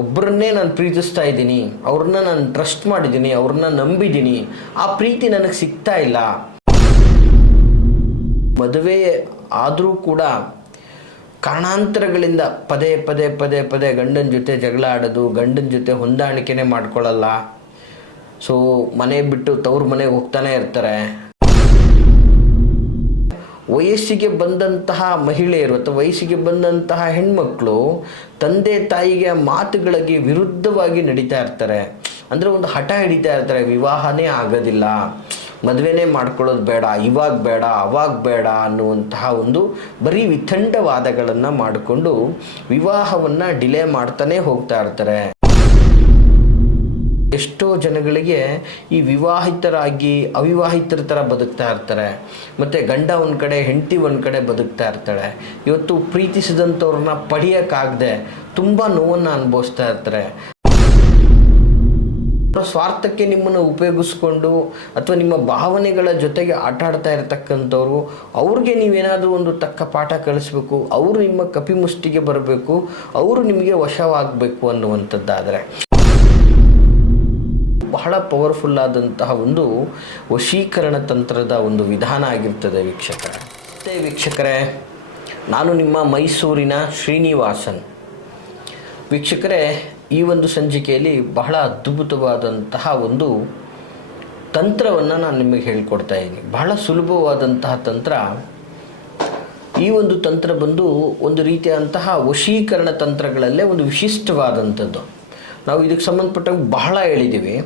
ಒಬ್ಬರನ್ನೇ ನಾನು ಪ್ರೀತಿಸ್ತಾ ಇದ್ದೀನಿ, ಅವ್ರನ್ನ ನಾನು ಟ್ರಸ್ಟ್ ಮಾಡಿದ್ದೀನಿ, ಅವ್ರನ್ನ ನಂಬಿದ್ದೀನಿ, ಆ ಪ್ರೀತಿ ನನಗೆ ಸಿಗ್ತಾ ಇಲ್ಲ. ಮದುವೆ ಆದರೂ ಕೂಡ ಕಾರಣಾಂತರಗಳಿಂದ ಪದೇ ಪದೇ ಪದೇ ಪದೇ ಗಂಡನ ಜೊತೆ ಜಗಳ ಆಡೋದು, ಗಂಡನ ಜೊತೆ ಹೊಂದಾಣಿಕೆನೇ ಮಾಡ್ಕೊಳ್ಳಲ್ಲ. ಸೊ ಮನೆ ಬಿಟ್ಟು ತವ್ರ ಮನೆಗೆ ಹೋಗ್ತಾನೆ ಇರ್ತಾರೆ. ವಯಸ್ಸಿಗೆ ಬಂದಂತಹ ಮಹಿಳೆಯರು ಅಥವಾ ವಯಸ್ಸಿಗೆ ಬಂದಂತಹ ಹೆಣ್ಮಕ್ಳು ತಂದೆ ತಾಯಿಗೆ ಮಾತುಗಳಿಗೆ ವಿರುದ್ಧವಾಗಿ ನಡೀತಾ ಇರ್ತಾರೆ. ಅಂದರೆ ಒಂದು ಹಠ ಹಿಡಿತಾ ಇರ್ತಾರೆ, ವಿವಾಹನೇ ಆಗೋದಿಲ್ಲ, ಮದುವೆನೇ ಮಾಡ್ಕೊಳ್ಳೋದು ಬೇಡ, ಇವಾಗ ಬೇಡ ಅವಾಗ ಬೇಡ ಅನ್ನುವಂತಹ ಒಂದು ಬರೀ ವಿತಂಡವಾದಗಳನ್ನು ಮಾಡಿಕೊಂಡು ವಿವಾಹವನ್ನು ಡಿಲೇ ಮಾಡ್ತಾನೆ ಹೋಗ್ತಾ ಇರ್ತಾರೆ. ಎಷ್ಟೋ ಜನಗಳಿಗೆ ಈ ವಿವಾಹಿತರಾಗಿ ಅವಿವಾಹಿತರ ಥರ ಬದುಕ್ತಾ ಇರ್ತಾರೆ. ಮತ್ತು ಗಂಡ ಒಂದು ಕಡೆ ಹೆಂಡತಿ ಒಂದು ಕಡೆ ಬದುಕ್ತಾ ಇರ್ತಾಳೆ. ಇವತ್ತು ಪ್ರೀತಿಸಿದಂಥವ್ರನ್ನ ಪಡೆಯೋಕ್ಕಾಗದೆ ತುಂಬ ನೋವನ್ನು ಅನುಭವಿಸ್ತಾ ಇರ್ತಾರೆ. ಸ್ವಾರ್ಥಕ್ಕೆ ನಿಮ್ಮನ್ನು ಉಪಯೋಗಿಸ್ಕೊಂಡು ಅಥವಾ ನಿಮ್ಮ ಭಾವನೆಗಳ ಜೊತೆಗೆ ಆಟ ಆಡ್ತಾ ಇರತಕ್ಕಂಥವ್ರು, ಅವ್ರಿಗೆ ನೀವೇನಾದರೂ ಒಂದು ತಕ್ಕ ಪಾಠ ಕಲಿಸ್ಬೇಕು, ಅವರು ನಿಮ್ಮ ಕಪಿಮುಷ್ಟಿಗೆ ಬರಬೇಕು, ಅವರು ನಿಮಗೆ ವಶವಾಗಬೇಕು ಅನ್ನುವಂಥದ್ದಾದರೆ ಬಹಳ ಪವರ್ಫುಲ್ ಆದಂತಹ ಒಂದು ವಶೀಕರಣ ತಂತ್ರದ ಒಂದು ವಿಧಾನ ಆಗಿರ್ತದೆ ವೀಕ್ಷಕರೇ. ಮತ್ತೆ ವೀಕ್ಷಕರೇ, ನಾನು ನಿಮ್ಮ ಮೈಸೂರಿನ ಶ್ರೀನಿವಾಸನ್. ವೀಕ್ಷಕರೇ, ಈ ಒಂದು ಸಂಚಿಕೆಯಲ್ಲಿ ಬಹಳ ಅದ್ಭುತವಾದಂತಹ ಒಂದು ತಂತ್ರವನ್ನು ನಾನು ನಿಮಗೆ ಹೇಳ್ಕೊಡ್ತಾ ಇದ್ದೀನಿ. ಬಹಳ ಸುಲಭವಾದಂತಹ ತಂತ್ರ. ಈ ಒಂದು ತಂತ್ರ ಬಂದು ಒಂದು ರೀತಿಯಾದಂತಹ ವಶೀಕರಣ ತಂತ್ರಗಳಲ್ಲೇ ಒಂದು ವಿಶಿಷ್ಟವಾದಂಥದ್ದು. ನಾವು ಇದಕ್ಕೆ ಸಂಬಂಧಪಟ್ಟಾಗ ಬಹಳ ಹೇಳಿದ್ದೀವಿ.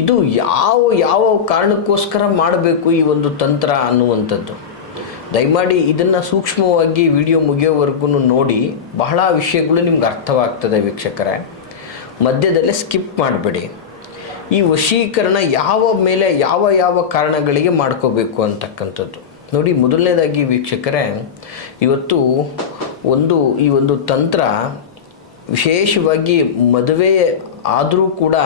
ಇದು ಯಾವ ಕಾರಣಕ್ಕೋಸ್ಕರ ಮಾಡಬೇಕು ಈ ಒಂದು ತಂತ್ರ ಅನ್ನುವಂಥದ್ದು. ದಯಮಾಡಿ ಇದನ್ನು ಸೂಕ್ಷ್ಮವಾಗಿ ವಿಡಿಯೋ ಮುಗಿಯೋವರೆಗೂ ನೋಡಿ. ಬಹಳ ವಿಷಯಗಳು ನಿಮ್ಗೆ ಅರ್ಥವಾಗ್ತದೆ ವೀಕ್ಷಕರೇ. ಮಧ್ಯದಲ್ಲೇ ಸ್ಕಿಪ್ ಮಾಡಬೇಡಿ. ಈ ವಶೀಕರಣ ಯಾವ ಕಾರಣಗಳಿಗೆ ಮಾಡ್ಕೋಬೇಕು ಅಂತಕ್ಕಂಥದ್ದು ನೋಡಿ. ಮೊದಲನೇದಾಗಿ ವೀಕ್ಷಕರೇ, ಇವತ್ತು ಈ ಒಂದು ತಂತ್ರ ವಿಶೇಷವಾಗಿ ಮದುವೆ ಆದರೂ ಕೂಡ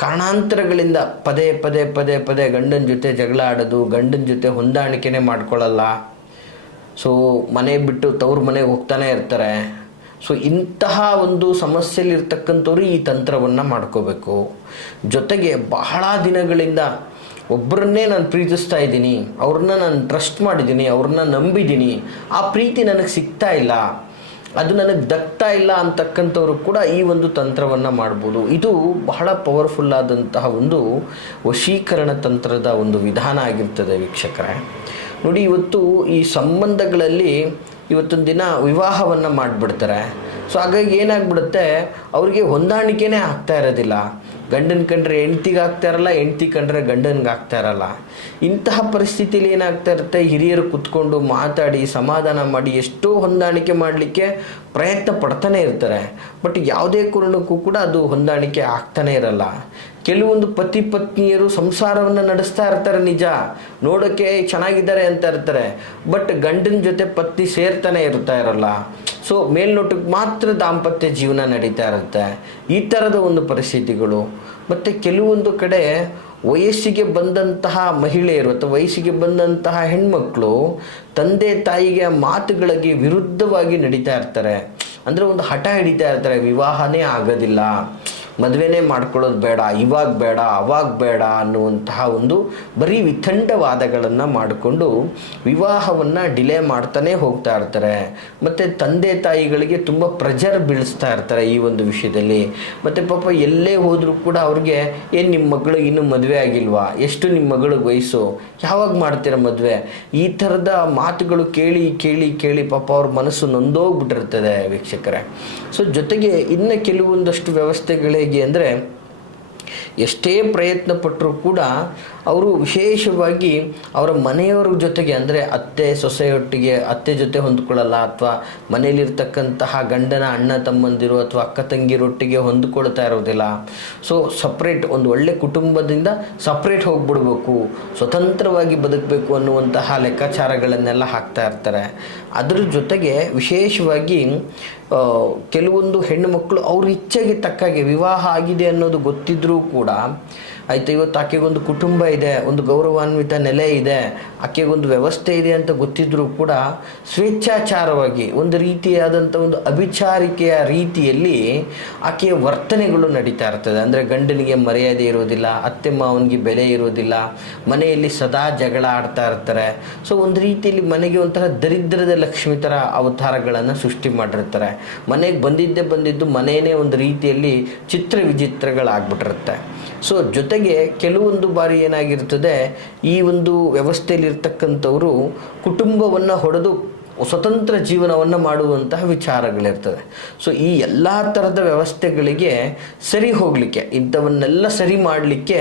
ಕಾರಣಾಂತರಗಳಿಂದ ಪದೇ ಪದೇ ಪದೇ ಪದೇ ಗಂಡನ ಜೊತೆ ಜಗಳ ಆಡೋದು, ಗಂಡನ ಜೊತೆ ಹೊಂದಾಣಿಕೆನೇ ಮಾಡ್ಕೊಳ್ಳಲ್ಲ. ಸೊ ಮನೆ ಬಿಟ್ಟು ತವ್ರ ಮನೆಗೆ ಹೋಗ್ತಾನೆ ಇರ್ತಾರೆ. ಸೊ ಇಂತಹ ಒಂದು ಸಮಸ್ಯೆಯಲ್ಲಿರ್ತಕ್ಕಂಥವ್ರು ಈ ತಂತ್ರವನ್ನು ಮಾಡ್ಕೋಬೇಕು. ಜೊತೆಗೆ ಬಹಳ ದಿನಗಳಿಂದ ಒಬ್ಬರನ್ನೇ ನಾನು ಪ್ರೀತಿಸ್ತಾ ಇದ್ದೀನಿ, ಅವ್ರನ್ನ ನಾನು ಟ್ರಸ್ಟ್ ಮಾಡಿದ್ದೀನಿ, ಅವ್ರನ್ನ ನಂಬಿದ್ದೀನಿ, ಆ ಪ್ರೀತಿ ನನಗೆ ಸಿಗ್ತಾ ಇಲ್ಲ, ಅದು ನನಗೆ ದಕ್ತಾ ಇಲ್ಲ ಅಂತಕ್ಕಂಥವ್ರು ಕೂಡ ಈ ಒಂದು ತಂತ್ರವನ್ನು ಮಾಡ್ಬೋದು. ಇದು ಬಹಳ ಪವರ್ಫುಲ್ ಆದಂತಹ ಒಂದು ವಶೀಕರಣ ತಂತ್ರದ ಒಂದು ವಿಧಾನ ಆಗಿರ್ತದೆ ವೀಕ್ಷಕರೇ. ನೋಡಿ, ಇವತ್ತು ಈ ಸಂಬಂಧಗಳಲ್ಲಿ ಇವತ್ತೊಂದು ದಿನ ವಿವಾಹವನ್ನು ಮಾಡಿಬಿಡ್ತಾರೆ. ಸೊ ಹಾಗಾಗಿ ಏನಾಗ್ಬಿಡುತ್ತೆ, ಅವ್ರಿಗೆ ಹೊಂದಾಣಿಕೆನೇ ಆಗ್ತಾ ಇರೋದಿಲ್ಲ. ಗಂಡನ ಕಂಡ್ರೆ ಹೆಂಡ್ತಿಗೆ ಆಗ್ತಾ ಇರಲ್ಲ, ಹೆಂಡ್ತಿ ಕಂಡ್ರೆ ಗಂಡನಿಗೆ ಆಗ್ತಾ ಇರಲ್ಲ. ಇಂತಹ ಪರಿಸ್ಥಿತಿಯಲ್ಲಿ ಏನಾಗ್ತಾ ಇರುತ್ತೆ, ಹಿರಿಯರು ಕುತ್ಕೊಂಡು ಮಾತಾಡಿ ಸಮಾಧಾನ ಮಾಡಿ ಎಷ್ಟೋ ಹೊಂದಾಣಿಕೆ ಮಾಡಲಿಕ್ಕೆ ಪ್ರಯತ್ನ ಪಡ್ತಾನೆ ಇರ್ತಾರೆ. ಬಟ್ ಯಾವುದೇ ಕಾರಣಕ್ಕೂ ಕೂಡ ಅದು ಹೊಂದಾಣಿಕೆ ಆಗ್ತಾನೆ ಇರಲ್ಲ. ಕೆಲವೊಂದು ಪತಿ ಪತ್ನಿಯರು ಸಂಸಾರವನ್ನು ನಡೆಸ್ತಾ ಇರ್ತಾರೆ, ನಿಜ, ನೋಡೋಕ್ಕೆ ಚೆನ್ನಾಗಿದ್ದಾರೆ ಅಂತ ಇರ್ತಾರೆ. ಬಟ್ ಗಂಡನ ಜೊತೆ ಪತ್ನಿ ಸೇರ್ತಾನೆ ಇರಲ್ಲ. ಸೊ ಮೇಲ್ನೋಟಕ್ಕೆ ಮಾತ್ರ ದಾಂಪತ್ಯ ಜೀವನ ನಡೀತಾ ಇರುತ್ತೆ. ಈ ಥರದ ಒಂದು ಪರಿಸ್ಥಿತಿಗಳು. ಮತ್ತು ಕೆಲವೊಂದು ಕಡೆ ವಯಸ್ಸಿಗೆ ಬಂದಂತಹ ಮಹಿಳೆಯರು ಅಥವಾ ವಯಸ್ಸಿಗೆ ಬಂದಂತಹ ಹೆಣ್ಮಕ್ಳು ತಂದೆ ತಾಯಿಗೆ ಮಾತುಗಳಿಗೆ ವಿರುದ್ಧವಾಗಿ ನಡೀತಾ ಇರ್ತಾರೆ. ಅಂದರೆ ಒಂದು ಹಠ ಹಿಡಿತಾ ಇರ್ತಾರೆ, ವಿವಾಹನೇ ಆಗೋದಿಲ್ಲ, ಮದುವೆನೇ ಮಾಡ್ಕೊಳ್ಳೋದು ಬೇಡ, ಇವಾಗ ಬೇಡ ಅವಾಗ ಬೇಡ ಅನ್ನುವಂತಹ ಒಂದು ಬರೀ ವಿತಂಡವಾದಗಳನ್ನು ಮಾಡಿಕೊಂಡು ವಿವಾಹವನ್ನು ಡಿಲೇ ಮಾಡ್ತಾನೆ ಹೋಗ್ತಾ ಇರ್ತಾರೆ. ಮತ್ತು ತಂದೆ ತಾಯಿಗಳಿಗೆ ತುಂಬ ಪ್ರೆಷರ್ ಬೀಳಿಸ್ತಾ ಇರ್ತಾರೆ ಈ ಒಂದು ವಿಷಯದಲ್ಲಿ. ಮತ್ತು ಪಾಪ ಎಲ್ಲೇ ಹೋದರೂ ಕೂಡ ಅವ್ರಿಗೆ, ಏನು ನಿಮ್ಮ ಮಗಳು ಇನ್ನೂ ಮದುವೆ ಆಗಿಲ್ವಾ, ಎಷ್ಟು ನಿಮ್ಮ ಮಗಳಿಗೆ ವಯಸ್ಸು, ಯಾವಾಗ ಮಾಡ್ತೀರ ಮದುವೆ, ಈ ಥರದ ಮಾತುಗಳು ಕೇಳಿ ಕೇಳಿ ಕೇಳಿ ಪಾಪ ಅವ್ರ ಮನಸ್ಸು ನೊಂದೋಗ್ಬಿಟ್ಟಿರ್ತದೆ ವೀಕ್ಷಕರೇ. ಸೊ ಜೊತೆಗೆ ಇನ್ನು ಕೆಲವೊಂದಷ್ಟು ವ್ಯವಸ್ಥೆಗಳೇ ಅಂದರೆ ಎಷ್ಟೇ ಪ್ರಯತ್ನ ಪಟ್ಟರೂ ಕೂಡ ಅವರು ವಿಶೇಷವಾಗಿ ಅವರ ಮನೆಯವರ ಜೊತೆಗೆ, ಅಂದರೆ ಅತ್ತೆ ಸೊಸೆಯೊಟ್ಟಿಗೆ ಅತ್ತೆ ಜೊತೆ ಹೊಂದ್ಕೊಳ್ಳಲ್ಲ, ಅಥವಾ ಮನೆಯಲ್ಲಿರ್ತಕ್ಕಂತಹ ಗಂಡನ ಅಣ್ಣ ತಮ್ಮಂದಿರು ಅಥವಾ ಅಕ್ಕ ತಂಗಿರೊಟ್ಟಿಗೆ ಹೊಂದ್ಕೊಳ್ತಾ ಇರೋದಿಲ್ಲ. ಸೊ ಸಪ್ರೇಟ್ ಒಂದು ಒಳ್ಳೆ ಕುಟುಂಬದಿಂದ ಸಪ್ರೇಟ್ ಹೋಗ್ಬಿಡ್ಬೇಕು, ಸ್ವತಂತ್ರವಾಗಿ ಬದುಕಬೇಕು ಅನ್ನುವಂತಹ ಲೆಕ್ಕಾಚಾರಗಳನ್ನೆಲ್ಲ ಹಾಕ್ತಾ ಇರ್ತಾರೆ. ಅದ್ರ ಜೊತೆಗೆ ವಿಶೇಷವಾಗಿ ಕೆಲವೊಂದು ಹೆಣ್ಣು ಮಕ್ಕಳು ಅವ್ರ ಇಚ್ಛೆಗೆ ತಕ್ಕಾಗೆ ವಿವಾಹ ಆಗಿದೆ ಅನ್ನೋದು ಗೊತ್ತಿದ್ರೂ ಕೂಡ ಆಯಿತು. ಇವತ್ತು ಆಕೆಗೊಂದು ಕುಟುಂಬ ಇದೆ, ಒಂದು ಗೌರವಾನ್ವಿತ ನೆಲೆ ಇದೆ, ಆಕೆಗೊಂದು ವ್ಯವಸ್ಥೆ ಇದೆ ಅಂತ ಗೊತ್ತಿದ್ರೂ ಕೂಡ ಸ್ವೇಚ್ಛಾಚಾರವಾಗಿ ಒಂದು ರೀತಿಯಾದಂಥ ಒಂದು ಅಭಿಚಾರಿಕೆಯ ರೀತಿಯಲ್ಲಿ ಆಕೆಯ ವರ್ತನೆಗಳು ನಡೀತಾ ಇರ್ತದೆ. ಅಂದರೆ ಗಂಡನಿಗೆ ಮರ್ಯಾದೆ ಇರೋದಿಲ್ಲ, ಅತ್ತೆ ಮಾವನಿಗೆ ಬೆಲೆ ಇರೋದಿಲ್ಲ, ಮನೆಯಲ್ಲಿ ಸದಾ ಜಗಳ ಆಡ್ತಾ ಇರ್ತಾರೆ. ಸೊ ಒಂದು ರೀತಿಯಲ್ಲಿ ಮನೆಗೆ ಒಂಥರ ದರಿದ್ರದ ಲಕ್ಷ್ಮಿ ಥರ ಅವತಾರಗಳನ್ನು ಸೃಷ್ಟಿ ಮಾಡಿರ್ತಾರೆ. ಮನೆಗೆ ಬಂದಿದ್ದು ಮನೆಯೇ ಒಂದು ರೀತಿಯಲ್ಲಿ ಚಿತ್ರ ವಿಚಿತ್ರಗಳಾಗ್ಬಿಟ್ಟಿರುತ್ತೆ. ಸೊ ಜೊತೆಗೆ ಕೆಲವೊಂದು ಬಾರಿ ಏನಾಗಿರ್ತದೆ, ಈ ಒಂದು ವ್ಯವಸ್ಥೆಯಲ್ಲಿರ್ತಕ್ಕಂಥವರು ಕುಟುಂಬವನ್ನು ಹೊಡೆದು ಸ್ವತಂತ್ರ ಜೀವನವನ್ನು ಮಾಡುವಂತಹ ವಿಚಾರಗಳಿರ್ತದೆ. ಸೊ ಈ ಎಲ್ಲ ಥರದ ವ್ಯವಸ್ಥೆಗಳಿಗೆ ಸರಿ ಹೋಗಲಿಕ್ಕೆ, ಇಂಥವನ್ನೆಲ್ಲ ಸರಿ ಮಾಡಲಿಕ್ಕೆ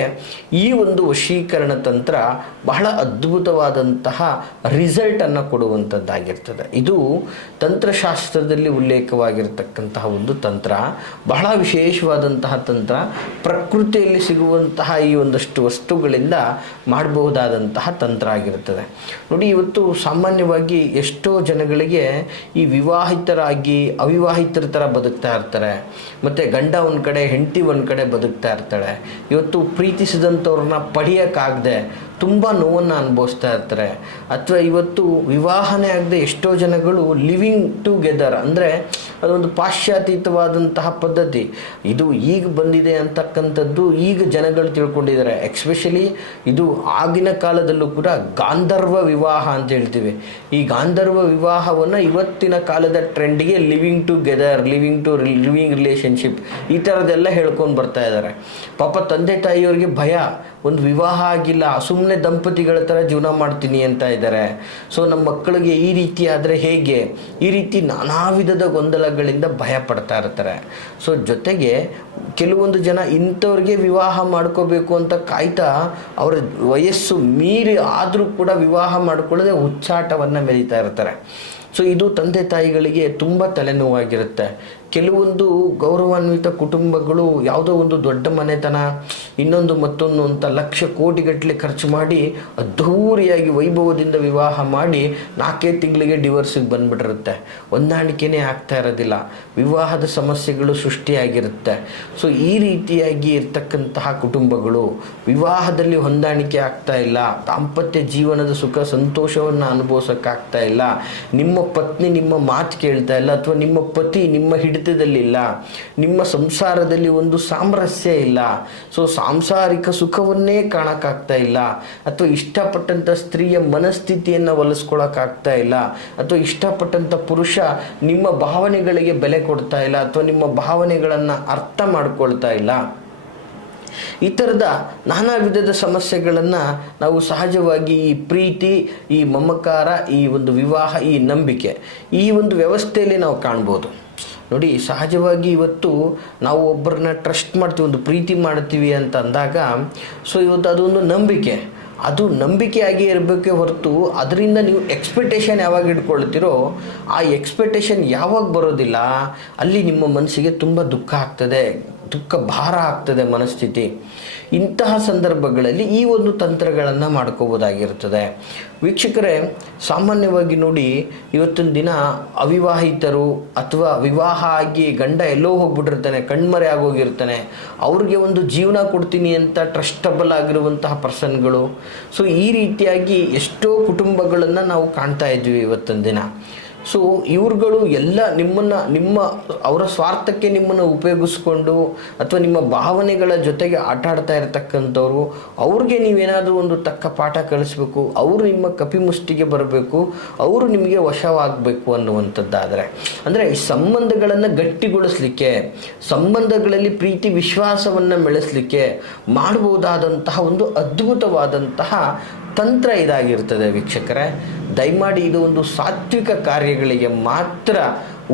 ಈ ಒಂದು ವಶೀಕರಣ ತಂತ್ರ ಬಹಳ ಅದ್ಭುತವಾದಂತಹ ರಿಸಲ್ಟನ್ನು ಕೊಡುವಂಥದ್ದಾಗಿರ್ತದೆ. ಇದು ತಂತ್ರಶಾಸ್ತ್ರದಲ್ಲಿ ಉಲ್ಲೇಖವಾಗಿರ್ತಕ್ಕಂತಹ ಒಂದು ತಂತ್ರ, ಬಹಳ ವಿಶೇಷವಾದಂತಹ ತಂತ್ರ. ಪ್ರಕೃತಿಯಲ್ಲಿ ಸಿಗುವಂತಹ ಈ ಒಂದಷ್ಟು ವಸ್ತುಗಳಿಂದ ಮಾಡಬಹುದಾದಂತಹ ತಂತ್ರ ಆಗಿರ್ತದೆ. ನೋಡಿ, ಇವತ್ತು ಸಾಮಾನ್ಯವಾಗಿ ಎಷ್ಟೋ ಜನಗಳಿಗೆ ಈ ವಿವಾಹಿತರಾಗಿ ಅವಿವಾಹಿತರ ಥರ ಬದುಕ್ತಾ ಇರ್ತಾರೆ, ಮತ್ತು ಗಂಡ ಒಂದು ಕಡೆ ಹೆಂಡತಿ ಒಂದು ಕಡೆ ಬದುಕ್ತಾ ಇರ್ತಾಳೆ. ಇವತ್ತು ಪ್ರೀತಿಸಿದಂಥವ್ರನ್ನ ಪಡೆಯೋಕ್ಕಾಗದೆ ತುಂಬ ನೋವನ್ನು ಅನುಭವಿಸ್ತಾ ಇರ್ತಾರೆ. ಅಥವಾ ಇವತ್ತು ವಿವಾಹನೇ ಆಗದೆ ಎಷ್ಟೋ ಜನಗಳು ಲಿವಿಂಗ್ ಟುಗೆದರ್, ಅಂದರೆ ಅದೊಂದು ಪಾಶ್ಚಾತ್ಯವಾದಂತಹ ಪದ್ಧತಿ. ಇದು ಈಗ ಬಂದಿದೆ ಅಂತಕ್ಕಂಥದ್ದು ಈಗ ಜನಗಳು ತಿಳ್ಕೊಂಡಿದ್ದಾರೆ. ಎಕ್ಸ್ಪೆಷಲಿ ಇದು ಆಗಿನ ಕಾಲದಲ್ಲೂ ಕೂಡ ಗಾಂಧರ್ವ ವಿವಾಹ ಅಂತ ಹೇಳ್ತೀವಿ. ಈ ಗಾಂಧರ್ವ ವಿವಾಹವನ್ನು ಇವತ್ತಿನ ಕಾಲದ ಟ್ರೆಂಡ್ಗೆ ಲಿವಿಂಗ್ ಟುಗೆದರ್, ಲಿವಿಂಗ್ ರಿಲೇಷನ್ಶಿಪ್ ಈ ಥರದ್ದೆಲ್ಲ ಹೇಳ್ಕೊಂಡು ಬರ್ತಾ ಇದ್ದಾರೆ. ಪಾಪ ತಂದೆ ತಾಯಿಯವ್ರಿಗೆ ಭಯ, ಒಂದು ವಿವಾಹ ಆಗಿಲ್ಲ, ಸುಮ್ಮನೆ ದಂಪತಿಗಳ ಥರ ಜೀವನ ಮಾಡ್ತೀನಿ ಅಂತ ಇದ್ದಾರೆ. ಸೊ ನಮ್ಮ ಮಕ್ಕಳಿಗೆ ಈ ರೀತಿ ಆದರೆ ಹೇಗೆ, ಈ ರೀತಿ ನಾನಾ ವಿಧದ ಗೊಂದಲಗಳಿಂದ ಭಯ ಪಡ್ತಾ ಇರ್ತಾರೆ. ಸೊ ಜೊತೆಗೆ ಕೆಲವೊಂದು ಜನ ಇಂಥವ್ರಿಗೆ ವಿವಾಹ ಮಾಡ್ಕೋಬೇಕು ಅಂತ ಕಾಯ್ತಾ ಅವರ ವಯಸ್ಸು ಮೀರಿ ಆದರೂ ಕೂಡ ವಿವಾಹ ಮಾಡ್ಕೊಳ್ಳದೆ ಹುಚ್ಚಾಟವನ್ನು ಮೆರೀತಾ ಇರ್ತಾರೆ. ಸೊ ಇದು ತಂದೆ ತಾಯಿಗಳಿಗೆ ತುಂಬ ತಲೆನೋವಾಗಿರುತ್ತೆ. ಕೆಲವೊಂದು ಗೌರವಾನ್ವಿತ ಕುಟುಂಬಗಳು ಯಾವುದೋ ಒಂದು ದೊಡ್ಡ ಮನೆತನ, ಇನ್ನೊಂದು ಮತ್ತೊಂದು ಅಂತ ಲಕ್ಷ ಕೋಟಿಗಟ್ಟಲೆ ಖರ್ಚು ಮಾಡಿ ಅದ್ಧೂರಿಯಾಗಿ ವೈಭವದಿಂದ ವಿವಾಹ ಮಾಡಿ 4 ತಿಂಗಳಿಗೆ ಡಿವೋರ್ಸಿಗೆ ಬಂದ್ಬಿಟ್ಟಿರುತ್ತೆ. ಹೊಂದಾಣಿಕೆನೇ ಆಗ್ತಾ ಇರೋದಿಲ್ಲ, ವಿವಾಹದ ಸಮಸ್ಯೆಗಳು ಸೃಷ್ಟಿಯಾಗಿರುತ್ತೆ. ಸೊ ಈ ರೀತಿಯಾಗಿ ಇರ್ತಕ್ಕಂತಹ ಕುಟುಂಬಗಳು ವಿವಾಹದಲ್ಲಿ ಹೊಂದಾಣಿಕೆ ಆಗ್ತಾ ಇಲ್ಲ, ದಾಂಪತ್ಯ ಜೀವನದ ಸುಖ ಸಂತೋಷವನ್ನು ಅನುಭವಿಸೋಕ್ಕಾಗ್ತಾ ಇಲ್ಲ, ನಿಮ್ಮ ಪತ್ನಿ ನಿಮ್ಮ ಮಾತು ಕೇಳ್ತಾ ಇಲ್ಲ, ಅಥವಾ ನಿಮ್ಮ ಪತಿ ನಿಮ್ಮ ಹಿಡಿತದಲ್ಲಿಲ್ಲ, ನಿಮ್ಮ ಸಂಸಾರದಲ್ಲಿ ಒಂದು ಸಾಮರಸ್ಯ ಇಲ್ಲ. ಸೊ ಸಾಂಸಾರಿಕ ಸುಖವನ್ನೇ ಕಾಣಕ್ಕಾಗ್ತಾ ಇಲ್ಲ, ಅಥವಾ ಇಷ್ಟಪಟ್ಟಂಥ ಸ್ತ್ರೀಯ ಮನಸ್ಥಿತಿಯನ್ನು ಒಲಿಸ್ಕೊಳಕ್ಕಾಗ್ತಾ ಇಲ್ಲ, ಅಥವಾ ಇಷ್ಟಪಟ್ಟಂಥ ಪುರುಷ ನಿಮ್ಮ ಭಾವನೆಗಳಿಗೆ ಬೆಲೆ ಕೊಡ್ತಾ ಇಲ್ಲ, ಅಥವಾ ನಿಮ್ಮ ಭಾವನೆಗಳನ್ನು ಅರ್ಥ ಮಾಡ್ಕೊಳ್ತಾ ಇಲ್ಲ. ಈ ಥರದ ನಾನಾ ವಿಧದ ಸಮಸ್ಯೆಗಳನ್ನು ನಾವು ಸಹಜವಾಗಿ ಈ ಪ್ರೀತಿ, ಈ ಮಮಕಾರ, ಈ ಒಂದು ವಿವಾಹ, ಈ ನಂಬಿಕೆ, ಈ ಒಂದು ವ್ಯವಸ್ಥೆಯಲ್ಲಿ ನಾವು ಕಾಣ್ಬೋದು. ನೋಡಿ, ಸಹಜವಾಗಿ ಇವತ್ತು ನಾವು ಒಬ್ಬರನ್ನ ಟ್ರಸ್ಟ್ ಮಾಡ್ತೀವಿ, ಒಂದು ಪ್ರೀತಿ ಮಾಡ್ತೀವಿ ಅಂತ ಅಂದಾಗ, ಸೊ ಇವತ್ತು ಅದೊಂದು ನಂಬಿಕೆ, ಅದು ನಂಬಿಕೆಯಾಗಿ ಇರಬೇಕೇ ಹೊರತು ಅದರಿಂದ ನೀವು ಎಕ್ಸ್ಪೆಕ್ಟೇಷನ್ ಯಾವಾಗ ಇಟ್ಕೊಳ್ತೀರೋ ಆ ಎಕ್ಸ್ಪೆಕ್ಟೇಷನ್ ಯಾವಾಗ ಬರೋದಿಲ್ಲ, ಅಲ್ಲಿ ನಿಮ್ಮ ಮನಸ್ಸಿಗೆ ತುಂಬ ದುಃಖ ಆಗ್ತದೆ, ದುಃಖ ಭಾರ ಆಗ್ತದೆ ಮನಸ್ಥಿತಿ. ಇಂತಹ ಸಂದರ್ಭಗಳಲ್ಲಿ ಈ ಒಂದು ತಂತ್ರಗಳನ್ನು ಮಾಡ್ಕೋಬೋದಾಗಿರ್ತದೆ. ವೀಕ್ಷಕರೇ, ಸಾಮಾನ್ಯವಾಗಿ ನೋಡಿ, ಇವತ್ತಿನ ದಿನ ಅವಿವಾಹಿತರು ಅಥವಾ ವಿವಾಹ ಆಗಿ ಗಂಡ ಎಲ್ಲೋ ಹೋಗ್ಬಿಟ್ಟಿರ್ತಾನೆ, ಕಣ್ಮರೆ ಆಗೋಗಿರ್ತಾನೆ, ಅವ್ರಿಗೆ ಒಂದು ಜೀವನ ಕೊಡ್ತೀನಿ ಅಂತ ಟ್ರಸ್ಟಬಲ್ ಆಗಿರುವಂತಹ ಪರ್ಸನ್ಗಳು. ಸೊ ಈ ರೀತಿಯಾಗಿ ಎಷ್ಟೋ ಕುಟುಂಬಗಳನ್ನು ನಾವು ಕಾಣ್ತಾ ಇದ್ವಿ ಇವತ್ತಿನ ದಿನ. ಸೊ ಇವ್ರುಗಳು ಎಲ್ಲ ನಿಮ್ಮ ಅವರ ಸ್ವಾರ್ಥಕ್ಕೆ ನಿಮ್ಮನ್ನು ಉಪಯೋಗಿಸ್ಕೊಂಡು ಅಥವಾ ನಿಮ್ಮ ಭಾವನೆಗಳ ಜೊತೆಗೆ ಆಟ ಆಡ್ತಾ ಇರತಕ್ಕಂಥವ್ರು, ಅವ್ರಿಗೆ ನೀವೇನಾದರೂ ಒಂದು ತಕ್ಕ ಪಾಠ ಕಲಿಸ್ಬೇಕು, ಅವರು ನಿಮ್ಮ ಕಪಿಮುಷ್ಟಿಗೆ ಬರಬೇಕು, ಅವರು ನಿಮಗೆ ವಶವಾಗಬೇಕು ಅನ್ನುವಂಥದ್ದಾದರೆ, ಅಂದರೆ ಈ ಸಂಬಂಧಗಳನ್ನು ಗಟ್ಟಿಗೊಳಿಸಲಿಕ್ಕೆ, ಸಂಬಂಧಗಳಲ್ಲಿ ಪ್ರೀತಿ ವಿಶ್ವಾಸವನ್ನು ಬೆಳೆಸಲಿಕ್ಕೆ ಮಾಡಬಹುದಾದಂತಹ ಒಂದು ಅದ್ಭುತವಾದಂತಹ ತಂತ್ರ ಇದಾಗಿರ್ತದೆ. ವೀಕ್ಷಕರೇ, ದಯಮಾಡಿ ಇದು ಒಂದು ಸಾತ್ವಿಕ ಕಾರ್ಯಗಳಿಗೆ ಮಾತ್ರ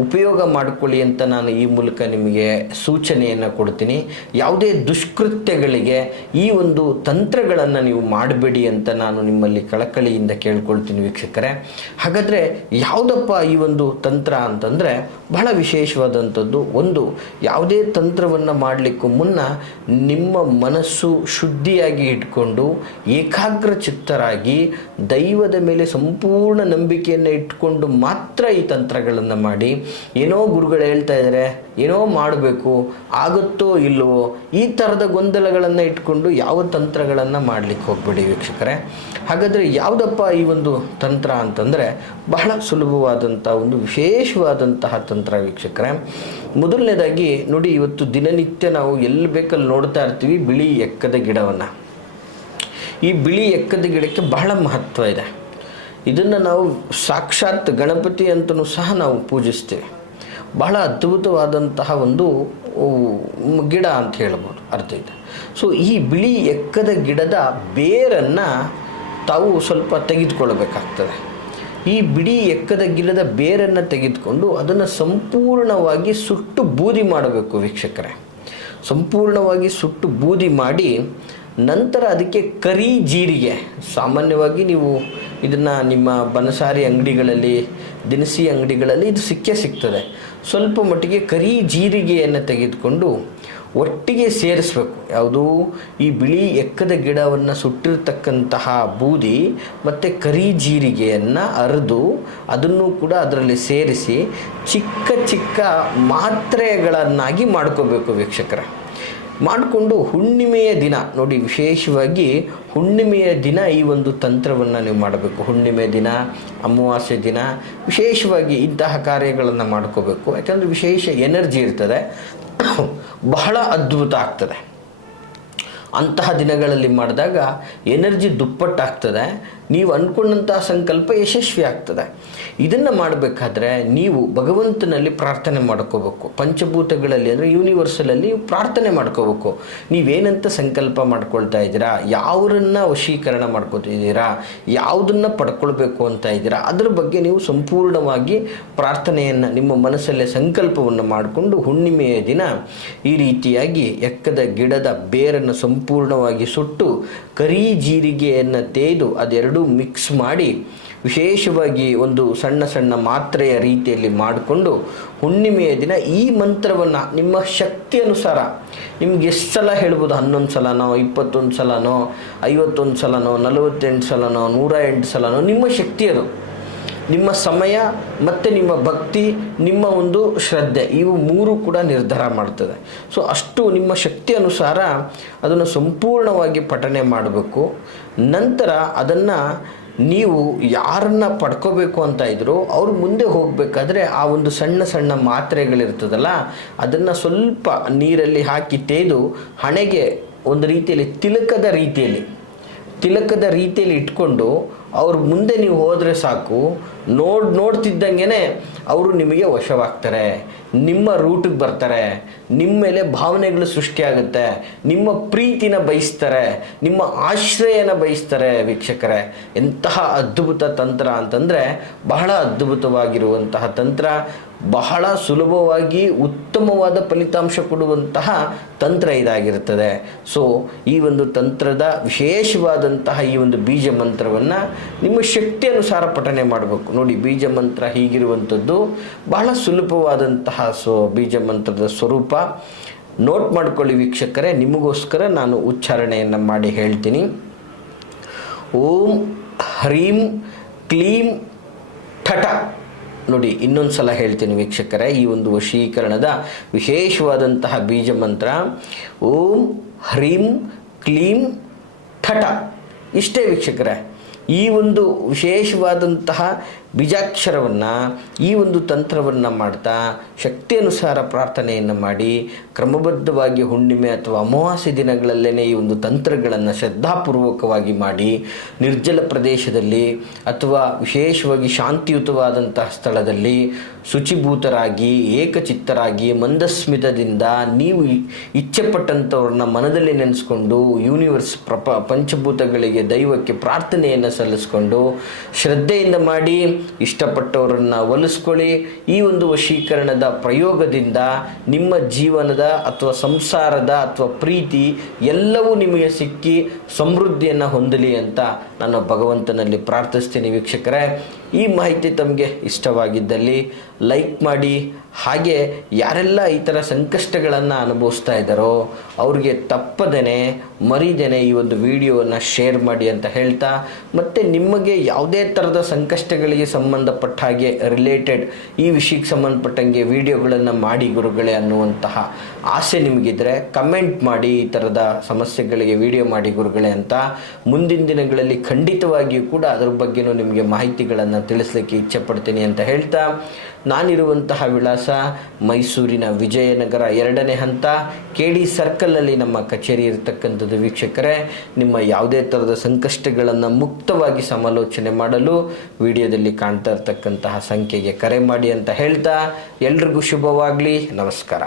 ಉಪಯೋಗ ಮಾಡಿಕೊಳ್ಳಿ ಅಂತ ನಾನು ಈ ಮೂಲಕ ನಿಮಗೆ ಸೂಚನೆಯನ್ನು ಕೊಡ್ತೀನಿ. ಯಾವುದೇ ದುಷ್ಕೃತ್ಯಗಳಿಗೆ ಈ ಒಂದು ತಂತ್ರಗಳನ್ನು ನೀವು ಮಾಡಬೇಡಿ ಅಂತ ನಾನು ನಿಮ್ಮಲ್ಲಿ ಕಳಕಳಿಯಿಂದ ಕೇಳ್ಕೊಳ್ತೀನಿ ವೀಕ್ಷಕರೇ. ಹಾಗಾದರೆ ಯಾವುದಪ್ಪ ಈ ಒಂದು ತಂತ್ರ ಅಂತಂದರೆ ಬಹಳ ವಿಶೇಷವಾದಂಥದ್ದು. ಒಂದು, ಯಾವುದೇ ತಂತ್ರವನ್ನು ಮಾಡಲಿಕ್ಕೂ ಮುನ್ನ ನಿಮ್ಮ ಮನಸ್ಸು ಶುದ್ಧಿಯಾಗಿ ಇಟ್ಕೊಂಡು ಏಕಾಗ್ರ ಚಿತ್ತರಾಗಿ ದೈವದ ಮೇಲೆ ಸಂಪೂರ್ಣ ನಂಬಿಕೆಯನ್ನು ಇಟ್ಕೊಂಡು ಮಾತ್ರ ಈ ತಂತ್ರಗಳನ್ನು ಮಾಡಿ. ಏನೋ ಗುರುಗಳು ಹೇಳ್ತಾ ಇದ್ದಾರೆ, ಏನೋ ಮಾಡಬೇಕು, ಆಗುತ್ತೋ ಇಲ್ಲವೋ, ಈ ಥರದ ಗೊಂದಲಗಳನ್ನು ಇಟ್ಕೊಂಡು ಯಾವ ತಂತ್ರಗಳನ್ನು ಮಾಡಲಿಕ್ಕೆ ಹೋಗ್ಬೇಡಿ ವೀಕ್ಷಕರೇ. ಹಾಗಾದರೆ ಯಾವುದಪ್ಪ ಈ ಒಂದು ತಂತ್ರ ಅಂತಂದರೆ ಬಹಳ ಸುಲಭವಾದಂಥ ಒಂದು ವಿಶೇಷವಾದಂತಹ ತಂತ್ರ ವೀಕ್ಷಕರೇ. ಮೊದಲನೇದಾಗಿ ನೋಡಿ, ಇವತ್ತು ದಿನನಿತ್ಯ ನಾವು ಎಲ್ಲಿ ಬೇಕಲ್ಲಿ ನೋಡ್ತಾ ಇರ್ತೀವಿ ಬಿಳಿ ಎಕ್ಕದ ಗಿಡವನ್ನು. ಈ ಬಿಳಿ ಎಕ್ಕದ ಗಿಡಕ್ಕೆ ಬಹಳ ಮಹತ್ವ ಇದೆ. ಇದನ್ನು ನಾವು ಸಾಕ್ಷಾತ್ ಗಣಪತಿ ಅಂತಲೂ ಸಹ ನಾವು ಪೂಜಿಸ್ತೀವಿ. ಬಹಳ ಅದ್ಭುತವಾದಂತಹ ಒಂದು ಗಿಡ ಅಂತ ಹೇಳ್ಬೋದು, ಅರ್ಥ ಇದೆ. ಸೊ ಈ ಬಿಳಿ ಎಕ್ಕದ ಗಿಡದ ಬೇರನ್ನು ತಾವು ಸ್ವಲ್ಪ ತೆಗೆದುಕೊಳ್ಬೇಕಾಗ್ತದೆ. ಈ ಬಿಳಿ ಎಕ್ಕದ ಗಿಡದ ಬೇರನ್ನು ತೆಗೆದುಕೊಂಡು ಅದನ್ನು ಸಂಪೂರ್ಣವಾಗಿ ಸುಟ್ಟು ಬೂದಿ ಮಾಡಬೇಕು ವೀಕ್ಷಕರೇ. ಸಂಪೂರ್ಣವಾಗಿ ಸುಟ್ಟು ಬೂದಿ ಮಾಡಿ ನಂತರ ಅದಕ್ಕೆ ಕರಿ ಜೀರಿಗೆ, ಸಾಮಾನ್ಯವಾಗಿ ನೀವು ಇದನ್ನು ನಿಮ್ಮ ಬನಸಾರಿ ಅಂಗಡಿಗಳಲ್ಲಿ, ದಿನಸಿ ಅಂಗಡಿಗಳಲ್ಲಿ ಇದು ಸಿಗ್ತದೆ. ಸ್ವಲ್ಪ ಮಟ್ಟಿಗೆ ಕರಿ ಜೀರಿಗೆಯನ್ನು ತೆಗೆದುಕೊಂಡು ಒಟ್ಟಿಗೆ ಸೇರಿಸಬೇಕು. ಯಾವುದು, ಈ ಬಿಳಿ ಎಕ್ಕದ ಗಿಡವನ್ನು ಸುಟ್ಟಿರ್ತಕ್ಕಂತಹ ಬೂದಿ ಮತ್ತು ಕರಿ ಜೀರಿಗೆಯನ್ನು ಅರೆದು ಅದನ್ನು ಕೂಡ ಅದರಲ್ಲಿ ಸೇರಿಸಿ ಚಿಕ್ಕ ಚಿಕ್ಕ ಮಾತ್ರೆಗಳನ್ನಾಗಿ ಮಾಡ್ಕೋಬೇಕು ವೀಕ್ಷಕರೇ. ಮಾಡಿಕೊಂಡು ಹುಣ್ಣಿಮೆಯ ದಿನ ನೋಡಿ, ವಿಶೇಷವಾಗಿ ಹುಣ್ಣಿಮೆಯ ದಿನ ಈ ಒಂದು ತಂತ್ರವನ್ನು ನೀವು ಮಾಡಬೇಕು. ಹುಣ್ಣಿಮೆ ದಿನ, ಅಮಾವಾಸ್ಯೆ ದಿನ ವಿಶೇಷವಾಗಿ ಇಂತಹ ಕಾರ್ಯಗಳನ್ನು ಮಾಡ್ಕೋಬೇಕು. ಯಾಕಂದರೆ ವಿಶೇಷ ಎನರ್ಜಿ ಇರ್ತದೆ, ಬಹಳ ಅದ್ಭುತ ಆಗ್ತದೆ. ಅಂತಹ ದಿನಗಳಲ್ಲಿ ಮಾಡಿದಾಗ ಎನರ್ಜಿ ದುಪ್ಪಟ್ಟಾಗ್ತದೆ, ನೀವು ಅಂದ್ಕೊಂಡಂತಹ ಸಂಕಲ್ಪ ಯಶಸ್ವಿ ಆಗ್ತದೆ. ಇದನ್ನು ಮಾಡಬೇಕಾದ್ರೆ ನೀವು ಭಗವಂತನಲ್ಲಿ ಪ್ರಾರ್ಥನೆ ಮಾಡ್ಕೋಬೇಕು. ಪಂಚಭೂತಗಳಲ್ಲಿ ಅಂದರೆ ಯೂನಿವರ್ಸಲಲ್ಲಿ ಪ್ರಾರ್ಥನೆ ಮಾಡ್ಕೋಬೇಕು. ನೀವೇನಂತ ಸಂಕಲ್ಪ ಮಾಡ್ಕೊಳ್ತಾ ಇದ್ದೀರಾ, ಯಾವುದನ್ನು ವಶೀಕರಣ ಮಾಡ್ಕೊತಿದ್ದೀರಾ, ಯಾವುದನ್ನು ಪಡ್ಕೊಳ್ಬೇಕು ಅಂತ ಇದ್ದೀರಾ, ಅದ್ರ ಬಗ್ಗೆ ನೀವು ಸಂಪೂರ್ಣವಾಗಿ ಪ್ರಾರ್ಥನೆಯನ್ನು ನಿಮ್ಮ ಮನಸ್ಸಲ್ಲೇ ಸಂಕಲ್ಪವನ್ನು ಮಾಡಿಕೊಂಡು ಹುಣ್ಣಿಮೆಯ ದಿನ ಈ ರೀತಿಯಾಗಿ ಎಕ್ಕದ ಗಿಡದ ಬೇರನ್ನು ಸಂಪೂರ್ಣವಾಗಿ ಸುಟ್ಟು ಕರಿ ಜೀರಿಗೆಯನ್ನು ತೇದು ಅದೆರಡೂ ಮಿಕ್ಸ್ ಮಾಡಿ ವಿಶೇಷವಾಗಿ ಒಂದು ಸಣ್ಣ ಸಣ್ಣ ಮಾತ್ರೆಯ ರೀತಿಯಲ್ಲಿ ಮಾಡಿಕೊಂಡು ಹುಣ್ಣಿಮೆಯ ದಿನ ಈ ಮಂತ್ರವನ್ನು ನಿಮ್ಮ ಶಕ್ತಿ ಅನುಸಾರ ನಿಮ್ಗೆ ಎಷ್ಟು ಸಲ ಹೇಳ್ಬೋದು, 11 ಸಲನೋ, 21 ಸಲನೋ, 51 ಸಲನೋ, 48 ಸಲನೋ, 108 ಸಲನೋ, ನಿಮ್ಮ ಶಕ್ತಿ ಅದು. ನಿಮ್ಮ ಸಮಯ ಮತ್ತು ನಿಮ್ಮ ಭಕ್ತಿ, ನಿಮ್ಮ ಒಂದು ಶ್ರದ್ಧೆ, ಇವು ಮೂರು ಕೂಡ ನಿರ್ಧಾರ ಮಾಡ್ತದೆ. ಸೊ ಅಷ್ಟು ನಿಮ್ಮ ಶಕ್ತಿ ಅನುಸಾರ ಅದನ್ನು ಸಂಪೂರ್ಣವಾಗಿ ಪಠನೆ ಮಾಡಬೇಕು. ನಂತರ ಅದನ್ನು ನೀವು ಯಾರನ್ನ ಪಡ್ಕೋಬೇಕು ಅಂತ ಇದ್ರೋ ಅವ್ರು ಮುಂದೆ ಹೋಗಬೇಕಾದ್ರೆ ಆ ಒಂದು ಸಣ್ಣ ಸಣ್ಣ ಮಾತ್ರೆಗಳಿರ್ತದಲ್ಲ, ಅದನ್ನು ಸ್ವಲ್ಪ ನೀರಲ್ಲಿ ಹಾಕಿ ತೇದು ಹಣೆಗೆ ಒಂದು ರೀತಿಯಲ್ಲಿ ತಿಲಕದ ರೀತಿಯಲ್ಲಿ ಇಟ್ಕೊಂಡು ಅವ್ರ ಮುಂದೆ ನೀವು ಹೋದರೆ ಸಾಕು, ನೋಡ್ತಿದ್ದಂಗೆ ಅವರು ನಿಮಗೆ ವಶವಾಗ್ತಾರೆ, ನಿಮ್ಮ ರೂಟಿಗೆ ಬರ್ತಾರೆ, ನಿಮ್ಮ ಮೇಲೆ ಭಾವನೆಗಳು ಸೃಷ್ಟಿಯಾಗುತ್ತೆ, ನಿಮ್ಮ ಪ್ರೀತಿನ ಬಯಸ್ತಾರೆ, ನಿಮ್ಮ ಆಶ್ರಯನ ಬಯಸ್ತಾರೆ ವೀಕ್ಷಕರೇ. ಎಂತಹ ಅದ್ಭುತ ತಂತ್ರ ಅಂತಂದರೆ ಬಹಳ ಅದ್ಭುತವಾಗಿರುವಂತಹ ತಂತ್ರ, ಬಹಳ ಸುಲಭವಾಗಿ ಉತ್ತಮವಾದ ಫಲಿತಾಂಶ ಕೊಡುವಂತಹ ತಂತ್ರ ಇದಾಗಿರುತ್ತದೆ. ಸೊ ಈ ಒಂದು ತಂತ್ರದ ವಿಶೇಷವಾದಂತಹ ಈ ಒಂದು ಬೀಜ ಮಂತ್ರವನ್ನು ನಿಮ್ಮ ಶಕ್ತಿ ಅನುಸಾರ ಪಠನೆ ಮಾಡಬೇಕು. ನೋಡಿ, ಬೀಜ ಮಂತ್ರ ಹೀಗಿರುವಂಥದ್ದು ಬಹಳ ಸುಲಭವಾದಂತಹ ಬೀಜ ಮಂತ್ರದ ಸ್ವರೂಪ ನೋಟ್ ಮಾಡ್ಕೊಳ್ಳಿ ವೀಕ್ಷಕರೇ. ನಿಮಗೋಸ್ಕರ ನಾನು ಉಚ್ಚಾರಣೆಯನ್ನು ಮಾಡಿ ಹೇಳ್ತೀನಿ. ಓಂ ಹ್ರೀಂ ಕ್ಲೀಂ ಠಠ. ನೋಡಿ, ಇನ್ನೊಂದು ಸಲ ಹೇಳ್ತೀನಿ ವೀಕ್ಷಕರೇ, ಈ ಒಂದು ವಶೀಕರಣದ ವಿಶೇಷವಾದಂತಹ ಬೀಜ ಮಂತ್ರ ಓಂ ಹ್ರೀಂ ಕ್ಲೀಂ ಠಠ. ಇಷ್ಟೇ ವೀಕ್ಷಕರೇ. ಈ ಒಂದು ವಿಶೇಷವಾದಂತಹ ಬೀಜಾಕ್ಷರವನ್ನು, ಈ ಒಂದು ತಂತ್ರವನ್ನು ಮಾಡ್ತಾ ಶಕ್ತಿ ಅನುಸಾರ ಪ್ರಾರ್ಥನೆಯನ್ನು ಮಾಡಿ ಕ್ರಮಬದ್ಧವಾಗಿ ಹುಣ್ಣಿಮೆ ಅಥವಾ ಅಮಾವಾಸ್ಯೆ ದಿನಗಳಲ್ಲೇ ಈ ಒಂದು ತಂತ್ರಗಳನ್ನು ಶ್ರದ್ಧಾಪೂರ್ವಕವಾಗಿ ಮಾಡಿ ನಿರ್ಜಲ ಪ್ರದೇಶದಲ್ಲಿ ಅಥವಾ ವಿಶೇಷವಾಗಿ ಶಾಂತಿಯುತವಾದಂತಹ ಸ್ಥಳದಲ್ಲಿ ಶುಚಿಭೂತರಾಗಿ ಏಕಚಿತ್ತರಾಗಿ ಮಂದಸ್ಮಿತದಿಂದ ನೀವು ಇಚ್ಛೆಪಟ್ಟಂಥವ್ರನ್ನ ಮನದಲ್ಲಿ ನೆನೆಸ್ಕೊಂಡು ಯೂನಿವರ್ಸ್ ಪಂಚಭೂತಗಳಿಗೆ ದೈವಕ್ಕೆ ಪ್ರಾರ್ಥನೆಯನ್ನು ಸಲ್ಲಿಸ್ಕೊಂಡು ಶ್ರದ್ಧೆಯಿಂದ ಮಾಡಿ ಇಷ್ಟಪಟ್ಟವರನ್ನು ಒಲಿಸ್ಕೊಳ್ಳಿ. ಈ ಒಂದು ವಶೀಕರಣದ ಪ್ರಯೋಗದಿಂದ ನಿಮ್ಮ ಜೀವನದ ಅಥವಾ ಸಂಸಾರದ ಅಥವಾ ಪ್ರೀತಿ ಎಲ್ಲವೂ ನಿಮಗೆ ಸಿಕ್ಕಿ ಸಮೃದ್ಧಿಯನ್ನು ಹೊಂದಲಿ ಅಂತ ನಾನು ಭಗವಂತನಲ್ಲಿ ಪ್ರಾರ್ಥಿಸ್ತೀನಿ ವೀಕ್ಷಕರೇ. ಈ ಮಾಹಿತಿ ತಮಗೆ ಇಷ್ಟವಾಗಿದ್ದಲ್ಲಿ ಲೈಕ್ ಮಾಡಿ. ಹಾಗೆ ಯಾರೆಲ್ಲ ಈ ಥರ ಸಂಕಷ್ಟಗಳನ್ನು ಅನುಭವಿಸ್ತಾ ಇದ್ದಾರೋ ಅವ್ರಿಗೆ ತಪ್ಪದೇನೆ ಮರಿದೇನೆ ಈ ಒಂದು ವಿಡಿಯೋವನ್ನು ಶೇರ್ ಮಾಡಿ ಅಂತ ಹೇಳ್ತಾ, ಮತ್ತು ನಿಮಗೆ ಯಾವುದೇ ಥರದ ಸಂಕಷ್ಟಗಳಿಗೆ ಸಂಬಂಧಪಟ್ಟ ಹಾಗೆ ರಿಲೇಟೆಡ್ ಈ ವಿಷಯಕ್ಕೆ ಸಂಬಂಧಪಟ್ಟಂಗೆ ವಿಡಿಯೋಗಳನ್ನು ಮಾಡಿ ಗುರುಗಳೇ ಅನ್ನುವಂತಹ ಆಸೆ ನಿಮಗಿದ್ರೆ ಕಮೆಂಟ್ ಮಾಡಿ, ಈ ಥರದ ಸಮಸ್ಯೆಗಳಿಗೆ ವಿಡಿಯೋ ಮಾಡಿ ಗುರುಗಳೇ ಅಂತ. ಮುಂದಿನ ದಿನಗಳಲ್ಲಿ ಖಂಡಿತವಾಗಿಯೂ ಕೂಡ ಅದರ ಬಗ್ಗೆನೂ ನಿಮಗೆ ಮಾಹಿತಿಗಳನ್ನು ತಿಳಿಸ್ಲಿಕ್ಕೆ ಇಚ್ಛೆ ಪಡ್ತೀನಿ ಅಂತ ಹೇಳ್ತಾ, ನಾನಿರುವಂತಹ ವಿಳಾಸ ಮೈಸೂರಿನ ವಿಜಯನಗರ 2ನೇ ಹಂತ KD ಸರ್ಕಲಲ್ಲಿ ನಮ್ಮ ಕಚೇರಿ ಇರತಕ್ಕಂಥದ್ದು. ವೀಕ್ಷಕರೇ, ನಿಮ್ಮ ಯಾವುದೇ ಥರದ ಸಂಕಷ್ಟಗಳನ್ನು ಮುಕ್ತವಾಗಿ ಸಮಾಲೋಚನೆ ಮಾಡಲು ವಿಡಿಯೋದಲ್ಲಿ ಕಾಣ್ತಾ ಇರ್ತಕ್ಕಂತಹ ಸಂಖ್ಯೆಗೆ ಕರೆ ಮಾಡಿ ಅಂತ ಹೇಳ್ತಾ, ಎಲ್ರಿಗೂ ಶುಭವಾಗಲಿ. ನಮಸ್ಕಾರ.